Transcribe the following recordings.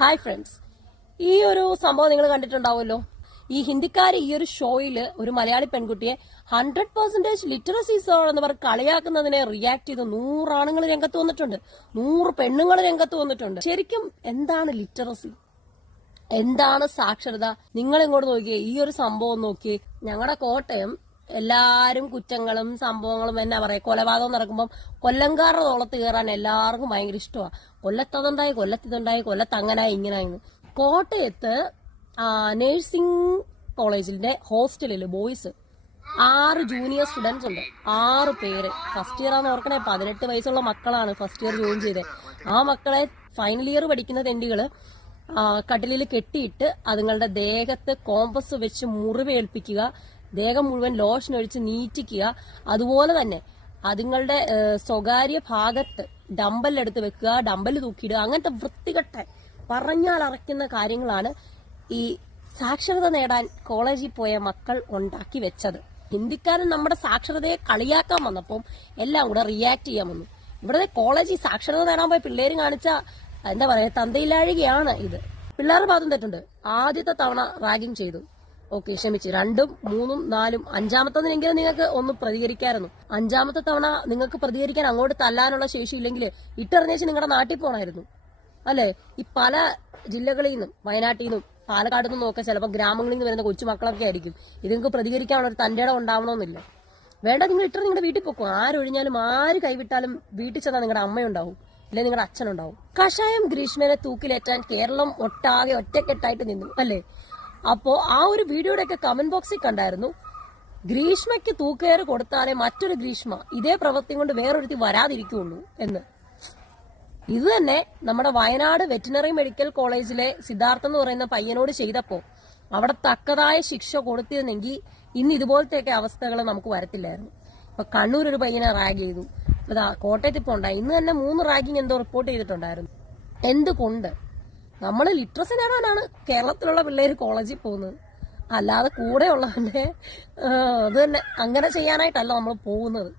Hi friends, ഈ ഒരു സംഭവം നിങ്ങൾ കണ്ടിട്ടുണ്ടാവുമല്ലോ. ഈ ഹിന്ദിക്കാർ ഈ ഒരു ഷോയില് ഒരു മലയാളി പെൺകുട്ടിയെ 100% ലിറ്ററസി സോൾ എന്ന് പറഞ്ഞ് കളിയാക്കുന്നതിനെ റിയാക്ട് ചെയ്ത് 100 ആണുങ്ങൾ രംഗത്ത് വന്നിട്ടുണ്ട്, 100 പെണ്ണുങ്ങൾ രംഗത്ത് വന്നിട്ടുണ്ട്. ശരിക്കും എന്താണ് ലിറ്ററസി, എന്താണ് സാക്ഷരത? നിങ്ങൾ ഇങ്ങോട്ട് നോക്കിയേ, ഈ ഒരു സംഭവം നോക്കിയേ. ഞങ്ങളുടെ കോട്ടയം എല്ലാരും കുറ്റങ്ങളും സംഭവങ്ങളും എന്നാ പറയാ, കൊലപാതകം നടക്കുമ്പോൾ കൊല്ലംകാരുടെ തോളത്ത് കയറാൻ എല്ലാവർക്കും ഭയങ്കര ഇഷ്ടമാണ്. കൊല്ലത്തതുണ്ടായി, കൊല്ലത്തിതുണ്ടായി, കൊല്ലത്തങ്ങനായി, ഇങ്ങനായിരുന്നു. കോട്ടയത്ത് നേഴ്സിംഗ് കോളേജിന്റെ ഹോസ്റ്റലില് ബോയ്സ് 6 ജൂനിയർ സ്റ്റുഡൻസ് ഉണ്ട്, 6 പേര്. ഫസ്റ്റ് ഇയർ ആണെന്ന് ഓർക്കണേ, 18 വയസ്സുള്ള മക്കളാണ് ഫസ്റ്റ് ഇയർ ജോയിൻ ചെയ്തത്. ആ മക്കളെ ഫൈനൽ ഇയർ പഠിക്കുന്ന തെണ്ടികള് കട്ടിലിൽ കെട്ടിയിട്ട് അതുങ്ങളുടെ ദേഹത്ത് കോമ്പസ് വെച്ച് മുറിവേൽപ്പിക്കുക, ദേഹം മുഴുവൻ ലോഷൻ ഒഴിച്ച് നീറ്റിക്കുക. അതുപോലെ തന്നെ അതുങ്ങളുടെ സ്വകാര്യ ഭാഗത്ത് ഡമ്പലെടുത്ത് വെക്കുക, ഡമ്പല് തൂക്കിയിടുക. അങ്ങനത്തെ വൃത്തികെട്ട പറഞ്ഞാൽ അറയ്ക്കുന്ന കാര്യങ്ങളാണ് ഈ സാക്ഷരത നേടാൻ കോളേജിൽ പോയ മക്കൾ ഉണ്ടാക്കി വെച്ചത്. ഹിന്ദിക്കാരൻ നമ്മുടെ സാക്ഷരതയെ കളിയാക്കാൻ വന്നപ്പോൾ എല്ലാം കൂടെ റിയാക്ട് ചെയ്യാൻ വന്നു. ഇവിടെ കോളേജിൽ സാക്ഷരത നേടാൻ പോയ പിള്ളേര് കാണിച്ച എന്താ പറയാ, തന്തയിലാഴുകയാണ് ഇത്. പിള്ളേരുടെ ഭാഗത്തും തെറ്റുണ്ട്. ആദ്യത്തെ തവണ റാഗിങ് ചെയ്തു, ഓക്കെ, ക്ഷമിച്ച്. 2ഉം 3ഉം 4ഉം 5ാമത്തതിനെങ്കിലും നിങ്ങൾക്ക് ഒന്ന് പ്രതികരിക്കാമായിരുന്നു. 5ാമത്തെ തവണ നിങ്ങൾക്ക് പ്രതികരിക്കാൻ അങ്ങോട്ട് തല്ലാനുള്ള ശേഷി ഇല്ലെങ്കിൽ ഇട്ടെറിഞ്ഞേച്ച് നിങ്ങളുടെ നാട്ടിൽ പോകണമായിരുന്നു, അല്ലെ? ഈ പല ജില്ലകളിൽ നിന്നും, വയനാട്ടിൽ നിന്നും പാലക്കാട് നിന്നും ഒക്കെ ചിലപ്പോൾ ഗ്രാമങ്ങളിൽ നിന്ന് വരുന്ന കൊച്ചു മക്കളൊക്കെ ആയിരിക്കും. ഇത് നിങ്ങൾക്ക് പ്രതികരിക്കാനുള്ള ഒരു തന്റെ ഇടം ഉണ്ടാവണമെന്നില്ല. വേണ്ട, നിങ്ങൾ ഇട്ടർ നിങ്ങളുടെ വീട്ടിൽ പോക്കും. ആരൊഴിഞ്ഞാലും ആര് കൈവിട്ടാലും വീട്ടിൽ ചെന്നാൽ നിങ്ങളുടെ അമ്മയുണ്ടാവും, അല്ലെ നിങ്ങളുടെ അച്ഛനുണ്ടാവും. കഷായം ഗ്രീഷ്മനെ തൂക്കിലേറ്റാൻ കേരളം ഒട്ടാകെ ഒറ്റക്കെട്ടായിട്ട് നിന്നു, അല്ലേ? അപ്പോ ആ ഒരു വീഡിയോയുടെ ഒക്കെ കമന്റ് ബോക്സിൽ കണ്ടായിരുന്നു, ഗ്രീഷ്മയ്ക്ക് തൂക്കേറ് കൊടുത്താലേ മറ്റൊരു ഗ്രീഷ്മ ഇതേ പ്രവൃത്തി കൊണ്ട് വേറൊരുത്തി വരാതിരിക്കുള്ളൂ എന്ന്. ഇത് തന്നെ നമ്മുടെ വയനാട് വെറ്റിനറി മെഡിക്കൽ കോളേജിലെ സിദ്ധാർത്ഥ എന്ന് പറയുന്ന പയ്യനോട് ചെയ്തപ്പോ അവിടെ തക്കതായ ശിക്ഷ കൊടുത്തിരുന്നെങ്കിൽ ഇന്ന് ഇതുപോലത്തെയൊക്കെ അവസ്ഥകൾ നമുക്ക് വരത്തില്ലായിരുന്നു. ഇപ്പൊ കണ്ണൂർ ഒരു പയ്യനെ റാഗ് ചെയ്തു, അതാ കോട്ടയത്ത് ഇപ്പൊ ഉണ്ടായി. ഇന്ന് തന്നെ 3 റാഗിങ് എന്തോ റിപ്പോർട്ട് ചെയ്തിട്ടുണ്ടായിരുന്നു. എന്തുകൊണ്ട്? നമ്മൾ ലിറ്ററസി നേടാനാണ് കേരളത്തിലുള്ള പിള്ളേര് കോളേജിൽ പോകുന്നത്, അല്ലാതെ കൂടെ ഉള്ളവന്റെ അത് തന്നെ അങ്ങനെ ചെയ്യാനായിട്ടല്ല നമ്മൾ പോകുന്നത്.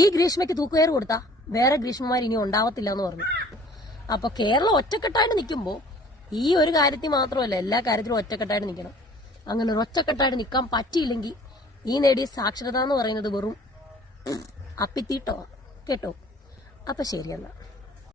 ഈ ഗ്രീഷ്മയ്ക്ക് തൂക്കുകയർ കൊടുത്താ വേറെ ഗ്രീഷ്മമാർ ഇനി ഉണ്ടാവത്തില്ല എന്ന് പറഞ്ഞു. അപ്പൊ കേരളം ഒറ്റക്കെട്ടായിട്ട് നിൽക്കുമ്പോൾ ഈ ഒരു കാര്യത്തിൽ മാത്രമല്ല, എല്ലാ കാര്യത്തിലും ഒറ്റക്കെട്ടായിട്ട് നിൽക്കണം. അങ്ങനെ ഒരു ഒറ്റക്കെട്ടായിട്ട് നിൽക്കാൻ പറ്റിയില്ലെങ്കിൽ ഈ നേടിയ സാക്ഷരത എന്ന് പറയുന്നത് വെറും അപ്പിത്തീട്ടോ, കേട്ടോ? അപ്പൊ ശരിയല്ല.